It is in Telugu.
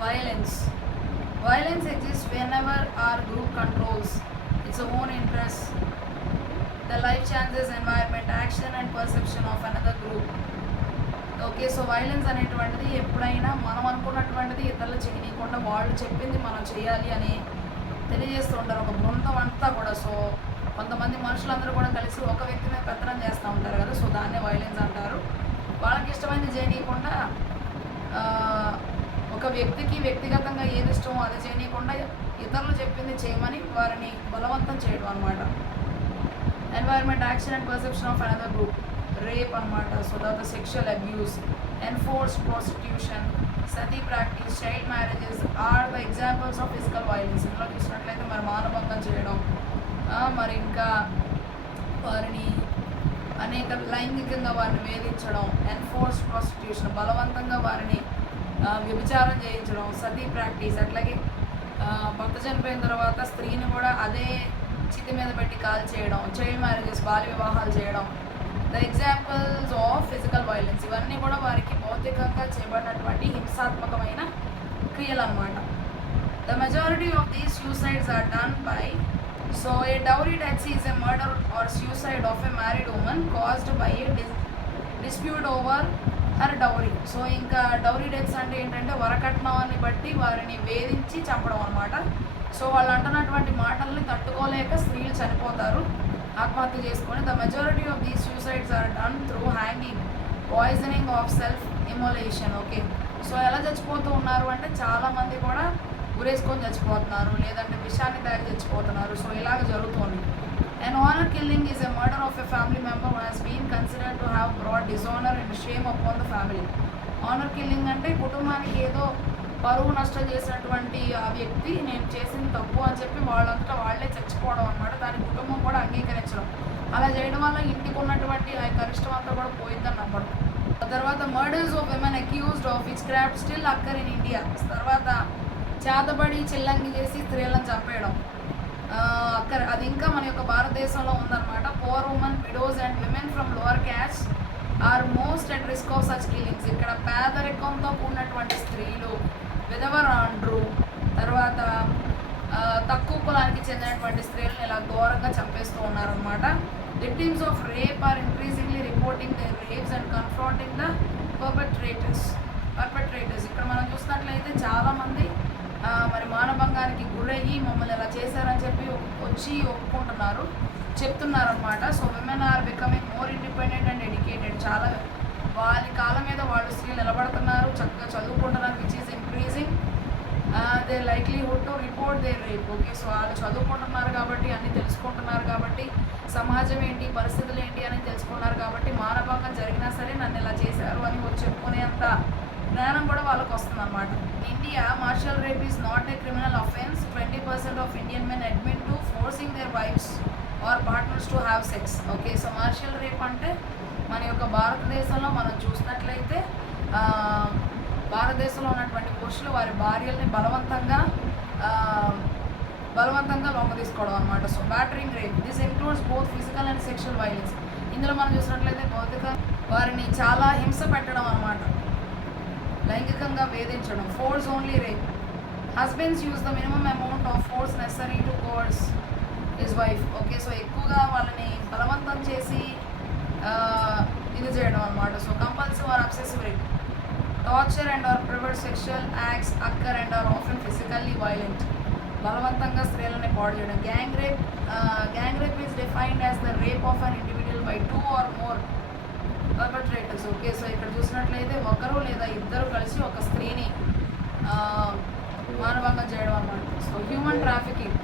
Violence. Violence exists whenever our group controls its own interests, the life chances, environment, action and perception of another group. Okay, so violence అనేటువంటిది ఎప్పుడైనా మనం అనుకున్నటువంటిది ఇతరులు చేయకుండా వాళ్ళు చెప్పింది మనం చేయాలి అని తెలియజేస్తూ ఉంటారు ఒక బృందం అంతా కూడా. సో కొంతమంది మనుషులందరూ కూడా కలిసి ఒక వ్యక్తి మీద పెత్తనం చేస్తూ ఉంటారు కదా, సో దాన్నే వైలెన్స్ అంటారు. వాళ్ళకి ఇష్టమైనది చేయనీయకుండా, ఒక వ్యక్తికి వ్యక్తిగతంగా ఏది ఇష్టమో అది చేయనీయకుండా ఇతరులు చెప్పింది చేయమని వారిని బలవంతం చేయడం అనమాట. Environment, action and perception of another group. Rape అనమాట, సో తర్వాత sexual abuse, enforced prostitution, sati practice, child marriages are the examples of physical violence. ఇందులో చూసినట్లయితే మరి మానభంగం చేయడం, మరి ఇంకా వారిని అనేక లైంగికంగా వారిని వేధించడం, ఎన్ఫోర్స్డ్ ప్రాస్టిట్యూషన్ బలవంతంగా వారిని వ్యభిచారం చేయించడం, సతీ ప్రాక్టీస్ అట్లాగే భర్త చనిపోయిన తర్వాత స్త్రీని కూడా అదే చితి మీద పెట్టి కాల్ చేయడం, చైల్డ్ మ్యారేజెస్ బాల్య వివాహాలు చేయడం, the examples of physical violence. ఇవన్నీ కూడా వారికి భౌతికంగా చేయబడినటువంటి హింసాత్మకమైన క్రియలు అనమాట. The majority of these suicides are done by so a dowry death is a murder or suicide of a married woman caused by a dispute over her dowry. So ఇంకా డౌరీ డెత్స్ అంటే ఏంటంటే వరకట్నాన్ని బట్టి వారిని వేధించి చంపడం అనమాట. సో వాళ్ళు అంటున్నటువంటి మాటల్ని తట్టుకోలేక స్త్రీలు చనిపోతారు, ఆత్మహత్య చేసుకొని. The majority of these suicides are done through hanging, poisoning of self immolation. Okay, so ఎలా చచ్చిపోతూ ఉన్నారు అంటే చాలామంది కూడా ఉరేసుకొని చచ్చిపోతున్నారు, లేదంటే విషాన్ని తాగి చచ్చిపోతున్నారు. సో ఇలాగ జరుగుతుంది. An honor killing is a murder of a family member who has been considered to have brought dishonor and shame upon the family. Honor killing అంటే కుటుంబానికి ఏదో పరువు నష్టం చేసినటువంటి ఆ వ్యక్తి నేను చేసింది తప్పు అని చెప్పి వాళ్ళంతా వాళ్ళే చచ్చిపోవడం అనమాట. దాని కుటుంబం కూడా అంగీకరించడం. అలా చేయడం వల్ల ఇంటికి ఉన్నటువంటి ఆ కరిష్టం అంతా కూడా పోయిందని నమ్మడం. తర్వాత murders of women accused of which craft still అక్కర్ in India. తర్వాత చేతబడి చిల్లంగి చేసి స్త్రీలను చంపేయడం అక్కడ అది ఇంకా మన యొక్క భారతదేశంలో ఉందన్నమాట. Poor women, widows and women from lower caste are most at risk of such killings. ఇక్కడ పేదరికంతో కూడినటువంటి స్త్రీలు, విధవరాండ్రు, తర్వాత తక్కువ కులానికి చెందినటువంటి స్త్రీలను ఇలా ఘోరంగా చంపేస్తూ ఉన్నారనమాట. Victims of rape are increasingly reporting their rapes and confronting the perpetrators. ఇక్కడ మనం చూసినట్లయితే చాలామంది మరి మానభంగానికి గురయ్యి మమ్మల్ని ఎలా చేశారని చెప్పి వచ్చి ఒప్పుకుంటున్నారు, చెప్తున్నారనమాట. So women are becoming more independent and educated. చాలా వారి కాళ్ళ మీద వాళ్ళు స్త్రీలు నిలబడుతున్నారు, చక్కగా చదువుకుంటున్నారు, which is increasing the likelihood to report their rape. Okay, so వాళ్ళు చదువుకుంటున్నారు కాబట్టి, అన్నీ తెలుసుకుంటున్నారు కాబట్టి, సమాజం ఏంటి, పరిస్థితులు ఏంటి అని తెలుసుకున్నారు కాబట్టి, మానభంగం జరిగినా సరే నన్ను ఇలా చేశారు అని వచ్చి చెప్పుకునేంత జ్ఞానం కూడా వాళ్ళకి వస్తుంది అనమాట. India marital rape is not a criminal offence. 20% of Indian men admit to forcing their wives or partners to have sex. Okay, so marital rape అంటే మన యొక్క భారతదేశంలో మనం చూసినట్లయితే భారతదేశంలో ఉన్నటువంటి పురుషులు వారి భార్యల్ని బలవంతంగా లొంగ తీసుకోవడం అనమాట. So battering rape, this includes both physical and sexual violence. ఇందులో మనం చూసినట్లయితే భౌతిక వారిని చాలా హింస పెట్టడం అనమాట, లైంగికంగా వేధించడం. Force only rape. Husbands use the minimum amount of force necessary to coerce his wife. Okay, so ఎక్కువగా వాళ్ళని బలవంతం చేసి ఇది చేయడం అనమాట. So compulsive or obsessive rape. Torture and or pervert sexual acts occur and are often physically violent. బలవంతంగా స్త్రీలని పాడు చేయడం. Gang rape is defined as the rape of an individual by 2 or more perpetrators. Okay, so ఇక్కడ చూసినట్లయితే ఒకరు లేదా ఇద్దరు కలిసి ఒక స్త్రీని మానభంగం చేయడం అన్నమాట. So human trafficking